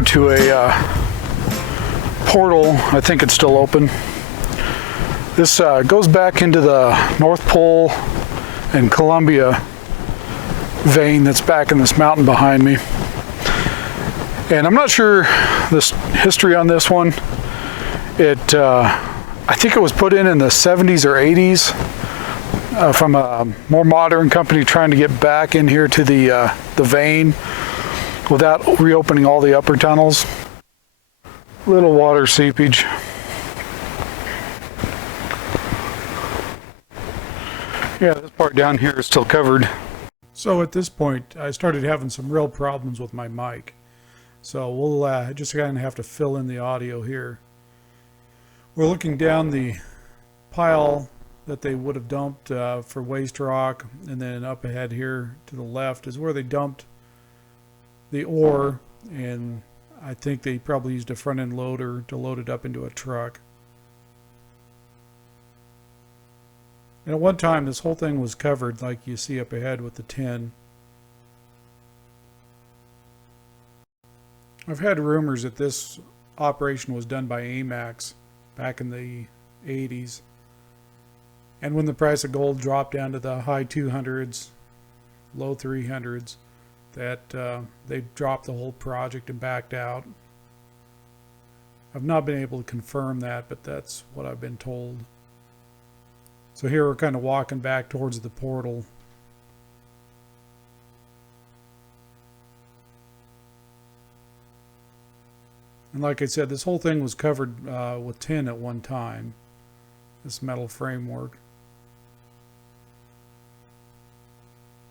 here to a portal. I think it's still open. This goes back into the North Pole and Columbia vein that's back in this mountain behind me. And I'm not sure this history on this one. I think it was put in the 70s or 80s from a more modern company trying to get back in here to the vein without reopening all the upper tunnels. Little water seepage. Yeah, this part down here is still covered. So at this point, I started having some real problems with my mic. So we'll just kind of have to fill in the audio here. We're looking down the pile that they would have dumped for waste rock, and then up ahead here to the left is where they dumped the ore, and I think they probably used a front end loader to load it up into a truck. And at one time this whole thing was covered like you see up ahead with the tin. I've had rumors that this operation was done by AMAX back in the 80s. And when the price of gold dropped down to the high 200s, low 300s, that they dropped the whole project and backed out. I've not been able to confirm that, but that's what I've been told. So here we're kind of walking back towards the portal. And like I said, this whole thing was covered with tin at one time, this metal framework.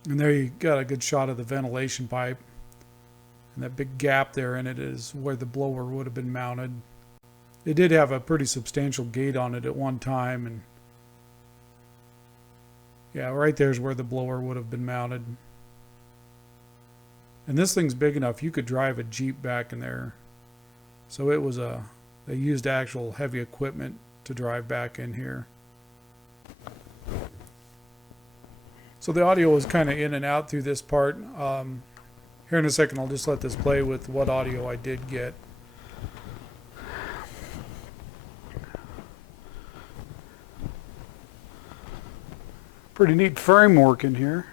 And there you got a good shot of the ventilation pipe. And that big gap there in it is where the blower would have been mounted. It did have a pretty substantial gate on it at one time, and yeah, right there's where the blower would have been mounted. And this thing's big enough you could drive a Jeep back in there. So it was they used actual heavy equipment to drive back in here. So the audio was kind of in and out through this part. Here in a second I'll just let this play with what audio I did get. Pretty neat framework in here.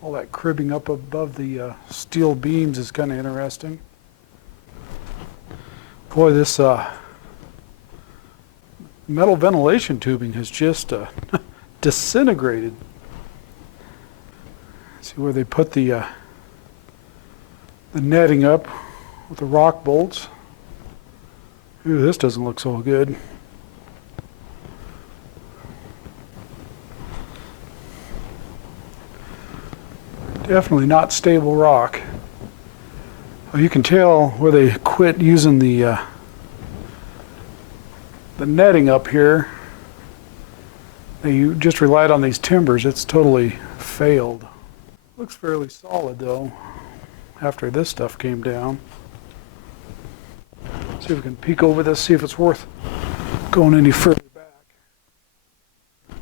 All that cribbing up above the steel beams is kind of interesting. Boy, this metal ventilation tubing has just disintegrated. See where they put the netting up with the rock bolts. Ooh, this doesn't look so good. Definitely not stable rock. Well, you can tell where they quit using the netting up here. They just relied on these timbers. It's totally failed. Looks fairly solid though after this stuff came down. See if we can peek over this, see if it's worth going any further back.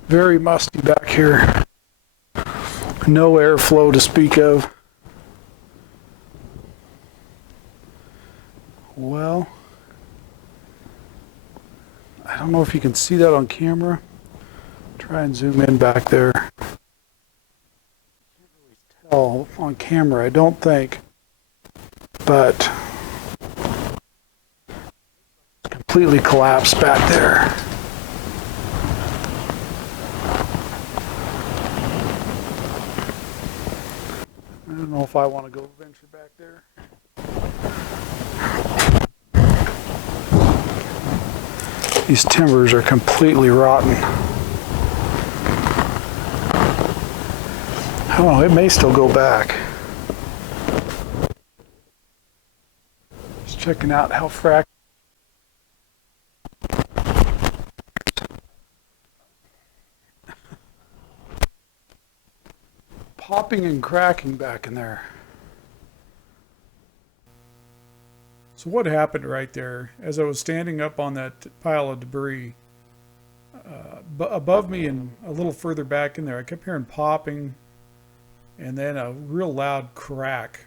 Very musty back here. No airflow to speak of. Well, I don't know if you can see that on camera. Try and zoom in back there. Can't really tell on camera, I don't think. But it's completely collapsed back there. I don't know if I want to go venture back there. These timbers are completely rotten. I don't know, it may still go back. Just checking out how fractured. Popping and cracking back in there. So what happened right there, as I was standing up on that pile of debris, above me and a little further back in there, I kept hearing popping and then a real loud crack.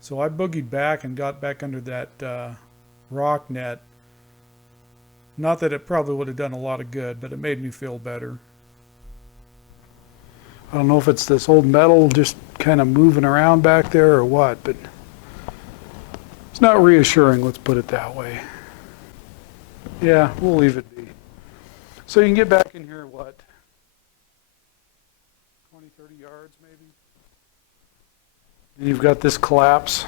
So I boogied back and got back under that rock net. Not that it probably would have done a lot of good, but it made me feel better. I don't know if it's this old metal just kind of moving around back there or what, but it's not reassuring, let's put it that way. Yeah, we'll leave it be. So you can get back in here, what, 20, 30 yards maybe? And you've got this collapse.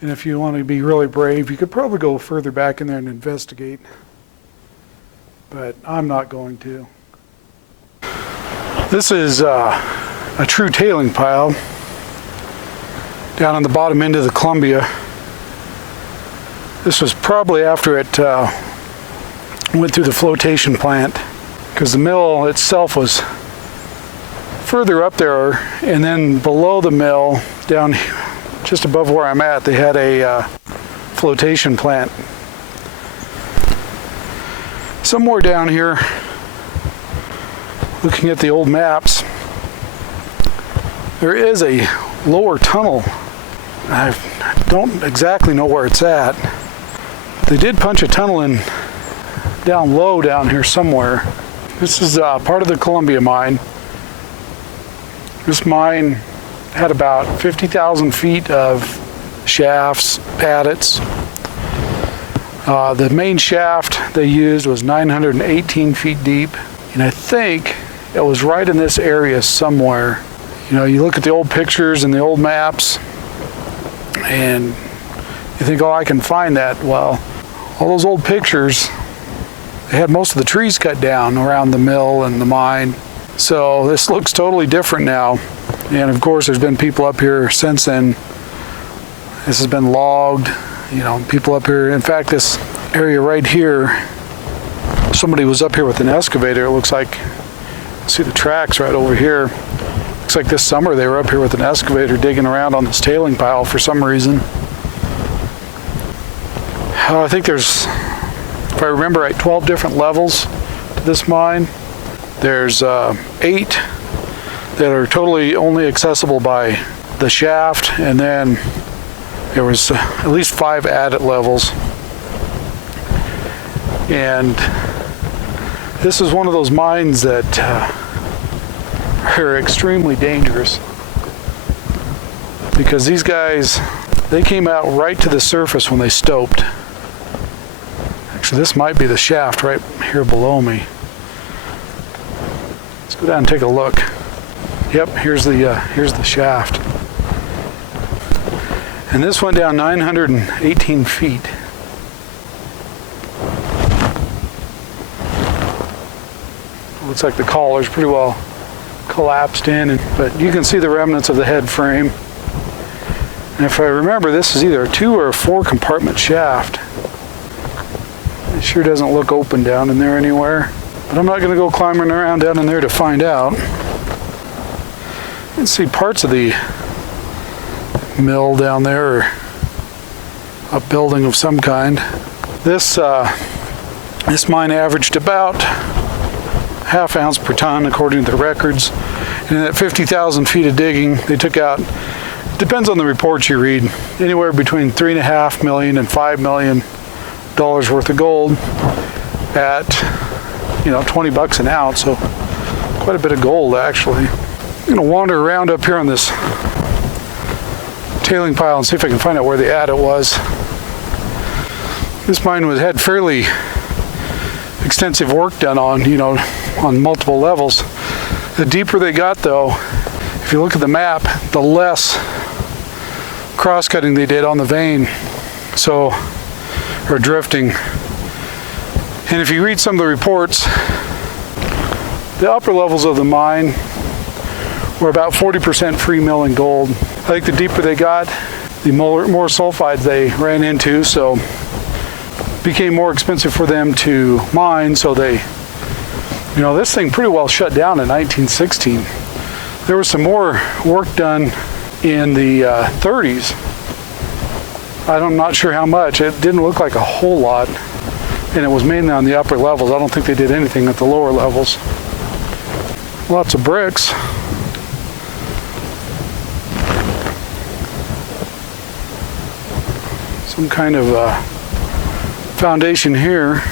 And if you want to be really brave, you could probably go further back in there and investigate. But I'm not going to. This is a true tailing pile down on the bottom end of the Columbia. This was probably after it went through the flotation plant, because the mill itself was further up there, and then below the mill, down just above where I'm at, they had a flotation plant. Somewhere down here, looking at the old maps, there is a lower tunnel. I don't exactly know where it's at. They did punch a tunnel in down low down here somewhere. This is part of the Columbia mine. This mine had about 50,000 feet of shafts, adits. The main shaft they used was 918 feet deep, and I think it was right in this area somewhere. You know, you look at the old pictures and the old maps, and you think, oh, I can find that. Well, all those old pictures, they had most of the trees cut down around the mill and the mine. So this looks totally different now. And of course, there's been people up here since then. This has been logged, you know, people up here. In fact, this area right here, somebody was up here with an excavator. It looks like, see the tracks right over here. Looks like this summer they were up here with an excavator digging around on this tailing pile for some reason. I think there's, if I remember right, 12 different levels to this mine. There's 8 that are totally only accessible by the shaft, and then there was at least 5 adit levels. And this is one of those mines that are extremely dangerous, because these guys, they came out right to the surface when they stoped. Actually, this might be the shaft right here below me. Let's go down and take a look. Yep, here's the shaft. And this went down 918 feet. Looks like the collar's pretty well collapsed in, but you can see the remnants of the head frame. And if I remember, this is either a 2 or a 4 compartment shaft. It sure doesn't look open down in there anywhere. But I'm not going to go climbing around down in there to find out. You can see parts of the mill down there, or a building of some kind. This mine averaged about ½ ounce per ton according to the records. And in that 50,000 feet of digging, they took out, depends on the reports you read, anywhere between $3.5 million and $5 million worth of gold at, you know, 20 bucks an ounce. So quite a bit of gold, actually. I'm going to wander around up here on this tailing pile and see if I can find out where the adit was. This mine had fairly extensive work done on, you know, on multiple levels. The deeper they got, though, if you look at the map, the less cross-cutting they did on the vein, so, or drifting. And if you read some of the reports, the upper levels of the mine were about 40% free milling gold. I think the deeper they got, the more sulfides they ran into, so it became more expensive for them to mine. So they, you know, this thing pretty well shut down in 1916. There was some more work done in the 30s. I'm not sure how much. It didn't look like a whole lot, and it was mainly on the upper levels. I don't think they did anything at the lower levels. Lots of bricks. some kind of foundation here.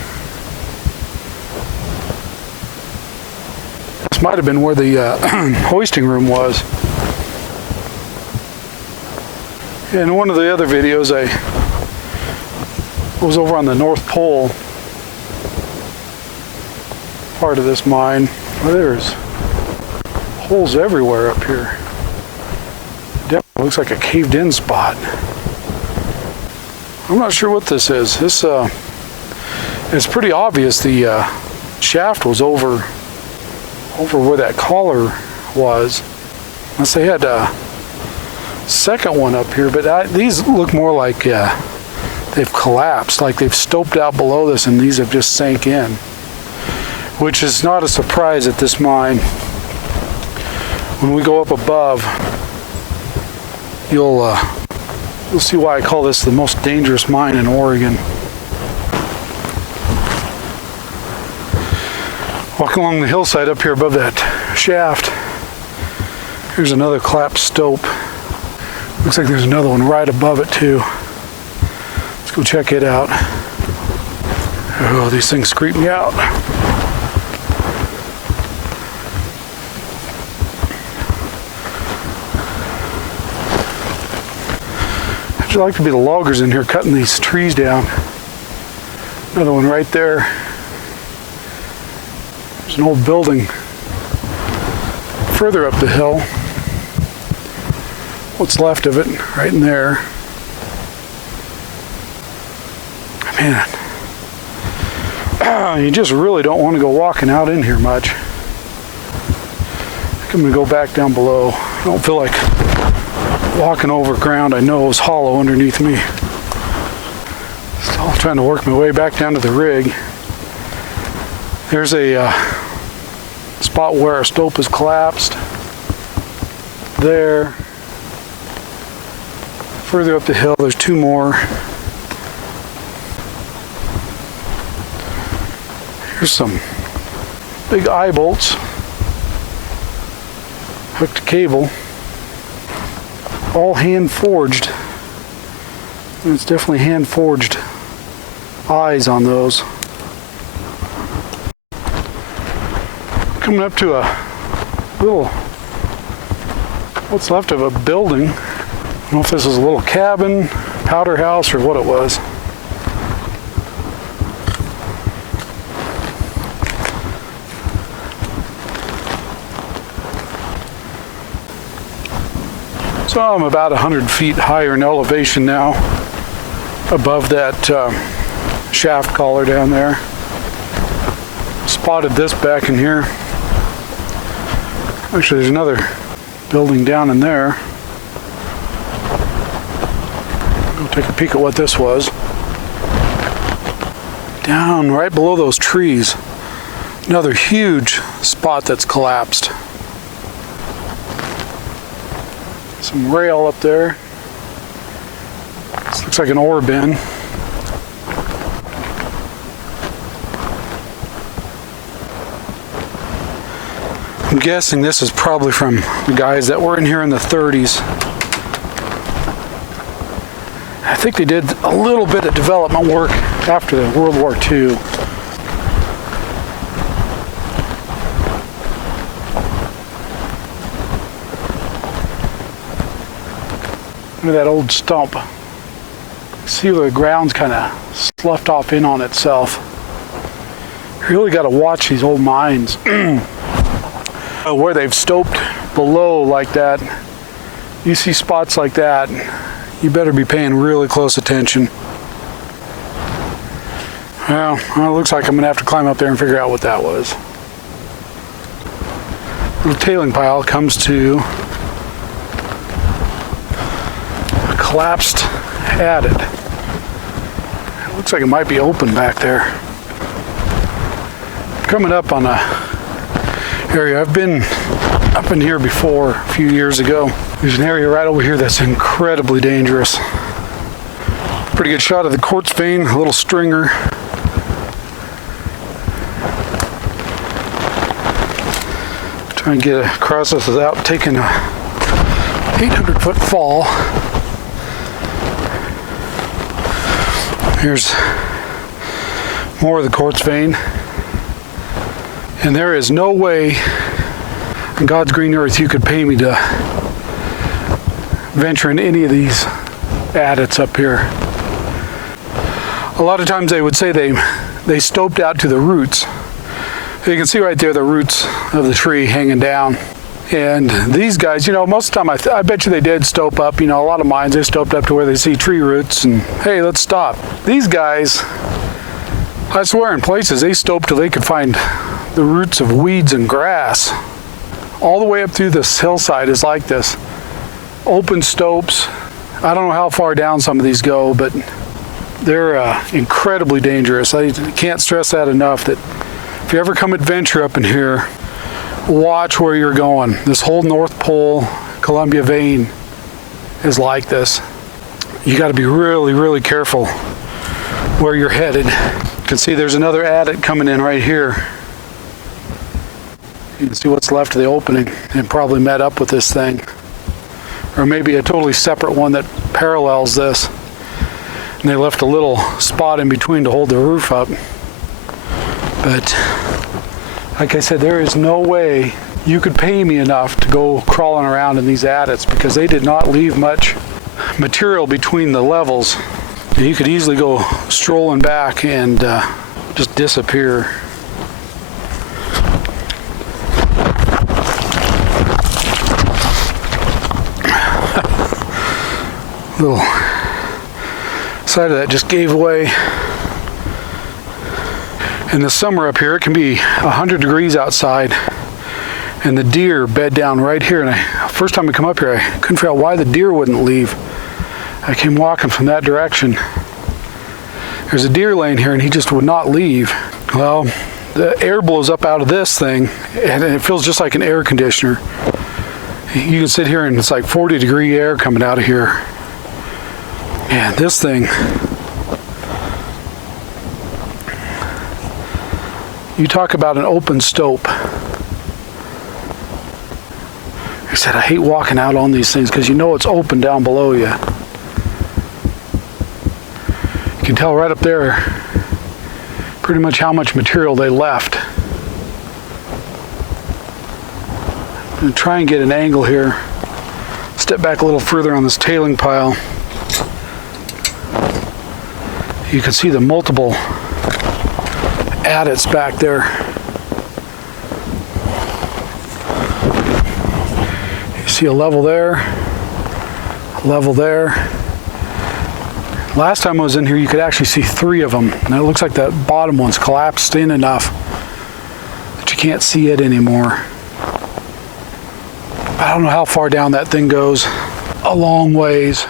This might have been where the hoisting room was. In one of the other videos, I was over on the North Pole part of this mine. Well, there's holes everywhere up here. Definitely looks like a caved in spot. I'm not sure what this is. This it's pretty obvious the shaft was over where that collar was. Unless they had a second one up here, but these look more like they've collapsed, like they've stoped out below this and these have just sank in, which is not a surprise at this mine. When we go up above, you'll see why I call this the most dangerous mine in Oregon. Walking along the hillside up here above that shaft, here's another collapsed stope. Looks like there's another one right above it too. Let's go check it out. Oh, these things creep me out. I'd like to be the loggers in here cutting these trees down. Another one right there. There's an old building further up the hill. What's left of it, right in there. Man, you just really don't want to go walking out in here much. I think I'm going to go back down below. I don't feel like walking over ground I know is hollow underneath me. Still trying to work my way back down to the rig. There's a spot where a stope is collapsed. There. Further up the hill, there's two more. Here's some big eye bolts. Hooked cable. All hand forged. And it's definitely hand forged eyes on those. Coming up to a little, what's left of a building. I don't know if this is a little cabin, powder house, or what it was. So I'm about 100 feet higher in elevation now, above that shaft collar down there. Spotted this back in here. Actually, there's another building down in there. Take a peek at what this was. Down right below those trees, another huge spot that's collapsed. Some rail up there. This looks like an ore bin. I'm guessing this is probably from the guys that were in here in the 30s. I think they did a little bit of development work after World War II. Look at that old stump. See where the ground's kind of sloughed off in on itself. You really got to watch these old mines. Where they've stoped below like that. You see spots like that. You better be paying really close attention. Well, it looks like I'm going to have to climb up there and figure out what that was. Little tailing pile comes to a collapsed adit. It looks like it might be open back there. Coming up on a area. I've been up in here before a few years ago. There's an area right over here that's incredibly dangerous. Pretty good shot of the quartz vein, a little stringer. Try and get across this without taking a 800-foot fall. Here's more of the quartz vein. And there is no way on God's green earth you could pay me to venture in any of these adits up here. A lot of times they would say they stoped out to the roots. You can see right there the roots of the tree hanging down. And these guys, most of the time I bet you they did stope up. A lot of mines, they stoped up to where they see tree roots and, hey, let's stop. These guys, I swear in places, they stoped till they could find the roots of weeds and grass. All the way up through this hillside is like this. Open stopes. I don't know how far down some of these go, but they're incredibly dangerous. I can't stress that enough, that if you ever come adventure up in here, watch where you're going. This whole North Pole Columbia vein is like this. You got to be really, really careful where you're headed. You can see there's another adit coming in right here. You can see what's left of the opening and probably met up with this thing. Or maybe a totally separate one that parallels this. And they left a little spot in between to hold the roof up. But like I said, there is no way you could pay me enough to go crawling around in these adits, because they did not leave much material between the levels. You could easily go strolling back and just disappear. Little side of that just gave way. In the summer up here, it can be 100 degrees outside, and the deer bed down right here. And first time I come up here, I couldn't figure out why the deer wouldn't leave. I came walking from that direction. There's a deer laying here, and he just would not leave. Well, the air blows up out of this thing, and it feels just like an air conditioner. You can sit here, and it's like 40-degree air coming out of here. And this thing, you talk about an open stope. I said, I hate walking out on these things because it's open down below you. You can tell right up there pretty much how much material they left. I'm going to try and get an angle here. Step back a little further on this tailing pile. You can see the multiple adits back there. You see a level there, a level there. Last time I was in here, you could actually see 3 of them. And it looks like that bottom one's collapsed in enough that you can't see it anymore. I don't know how far down that thing goes. A long ways.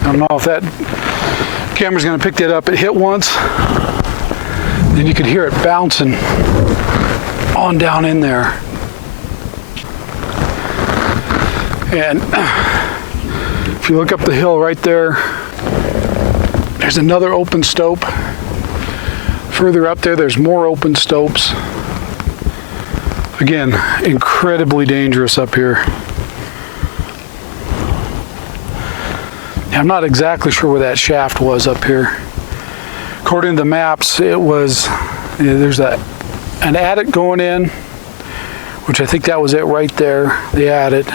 I don't know if that camera's going to pick that up. It hit once, then you could hear it bouncing on down in there. And if you look up the hill right there, there's another open stope. Further up there, there's more open stopes. Again, incredibly dangerous up here. I'm not exactly sure where that shaft was up here. According to the maps, it was, there's an adit going in, which I think that was it right there, the adit.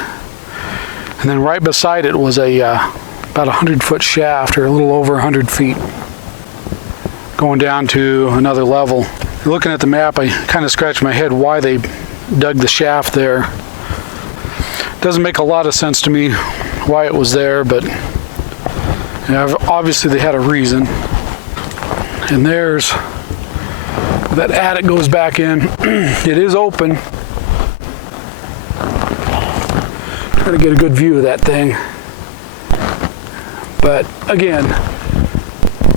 And then right beside it was a about 100-foot shaft, or a little over 100 feet, going down to another level. Looking at the map, I kind of scratched my head why they dug the shaft there. Doesn't make a lot of sense to me why it was there, but obviously they had a reason. And there's that attic goes back in. It is open. Trying to get a good view of that thing. But again,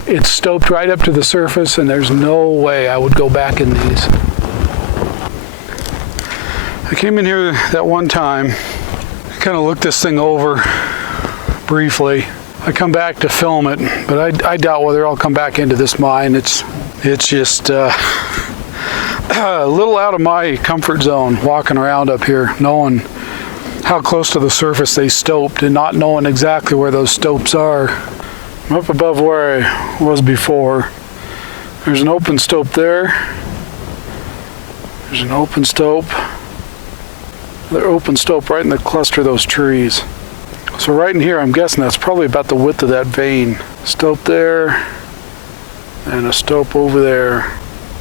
it's stoped right up to the surface, and there's no way I would go back in these. I came in here that one time, kind of looked this thing over briefly. I come back to film it, but I doubt whether I'll come back into this mine. It's just a little out of my comfort zone walking around up here, knowing how close to the surface they stoped and not knowing exactly where those stopes are. I'm up above where I was before. There's an open stope there. There's an open stope. Another open stope right in the cluster of those trees. So right in here, I'm guessing that's probably about the width of that vein. Stope there, and a stope over there.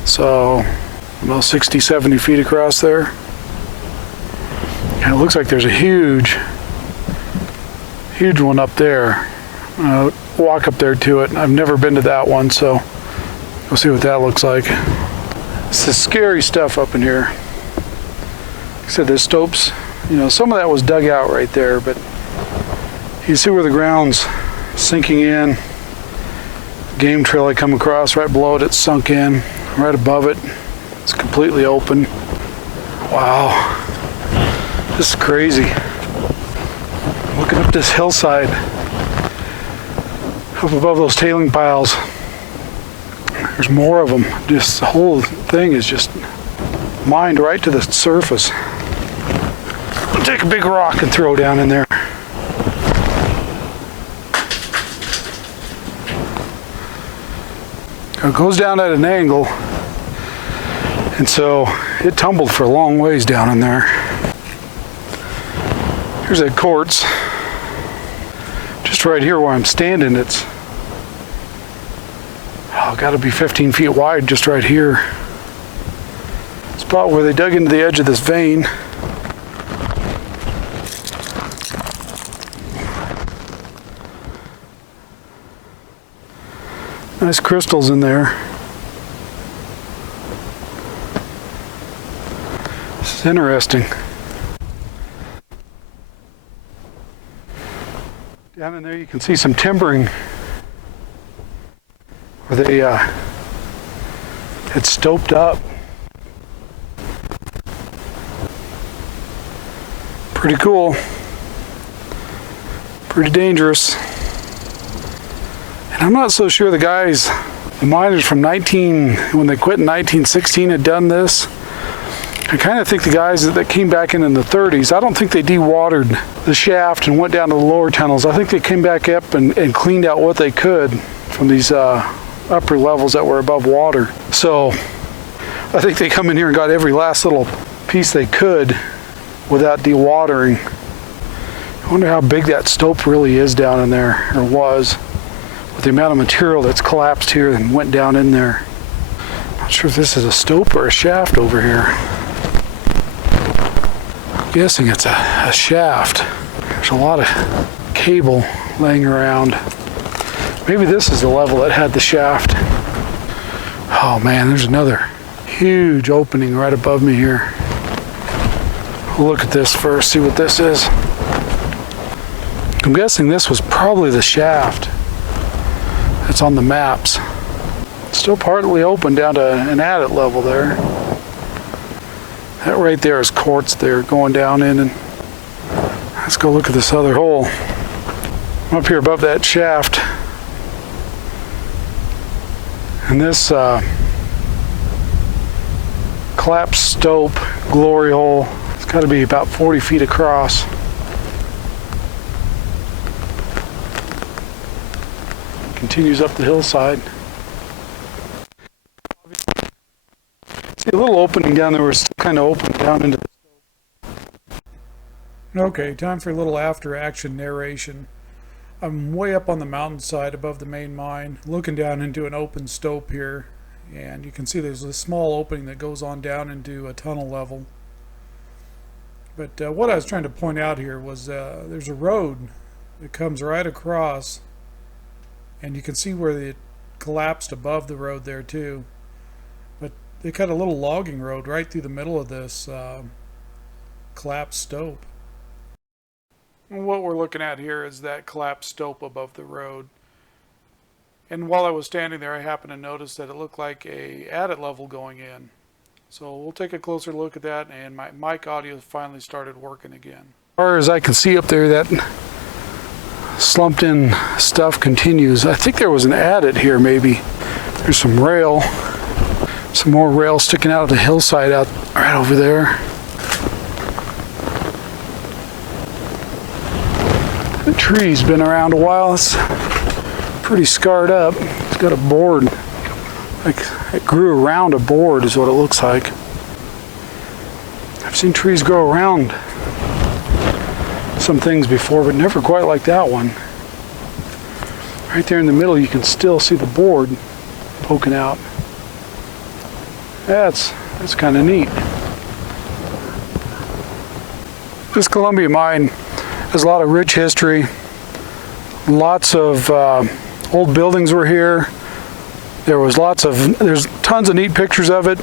So about 60, 70 feet across there. And it looks like there's a huge one up there. Walk up there to it. I've never been to that one, so we'll see what that looks like. This is scary stuff up in here. Like I said, there's stopes. You know, some of that was dug out right there, but you see where the ground's sinking in. Game trail I come across right below it, it's sunk in. Right above it, it's completely open. Wow, this is crazy. Looking up this hillside, up above those tailing piles, there's more of them. Just the whole thing is just mined right to the surface. I'll take a big rock and throw down in there. It goes down at an angle, and so it tumbled for a long ways down in there. Here's that quartz. Just right here where I'm standing, it's got to be 15 feet wide just right here. Spot where they dug into the edge of this vein. Nice crystals in there. This is interesting. Down in there you can see some timbering where they had stoped up. Pretty cool. Pretty dangerous. And I'm not so sure the guys, the miners from when they quit in 1916 had done this. I kind of think the guys that came back in the 30s, I don't think they dewatered the shaft and went down to the lower tunnels. I think they came back up and cleaned out what they could from these upper levels that were above water. So I think they come in here and got every last little piece they could without dewatering. I wonder how big that stope really is down in there, or was, with the amount of material that's collapsed here and went down in there. Not sure if this is a stope or a shaft over here. I'm guessing it's a shaft. There's a lot of cable laying around. Maybe this is the level that had the shaft. Oh man, there's another huge opening right above me here. We'll look at this first, see what this is. I'm guessing this was probably the shaft that's on the maps. It's still partly open down to an adit level there. That right there is quartz there going down in, and let's go look at this other hole. I'm up here above that shaft. And this collapsed stope, glory hole, it's got to be about 40 feet across. Continues up the hillside. See a little opening down there, was still kind of open down into the stope. Okay, time for a little after action narration. I'm way up on the mountainside above the main mine, looking down into an open stope here, and you can see there's a small opening that goes on down into a tunnel level. But what I was trying to point out here was there's a road that comes right across, and you can see where it collapsed above the road there too. But they cut a little logging road right through the middle of this collapsed stope. What we're looking at here is that collapsed stope above the road. And while I was standing there, I happened to notice that it looked like a adit level going in. So we'll take a closer look at that, and my mic audio finally started working again. As far as I can see up there, that slumped in stuff continues. I think there was an adit here maybe. There's some rail. Some more rail sticking out of the hillside out right over there. That tree's been around a while. It's pretty scarred up. It's got a board. Like it grew around a board is what it looks like. I've seen trees grow around some things before, but never quite like that one. Right there in the middle, you can still see the board poking out. That's kind of neat. This Columbia mine has a lot of rich history. Lots of old buildings were here. There's tons of neat pictures of it.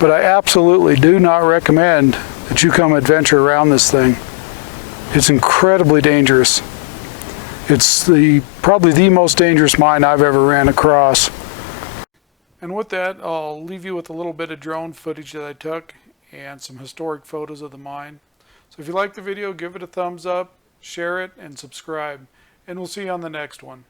But I absolutely do not recommend that you come adventure around this thing. It's incredibly dangerous. It's probably the most dangerous mine I've ever ran across. And with that, I'll leave you with a little bit of drone footage that I took and some historic photos of the mine. So if you like the video, give it a thumbs up, share it, and subscribe. And we'll see you on the next one.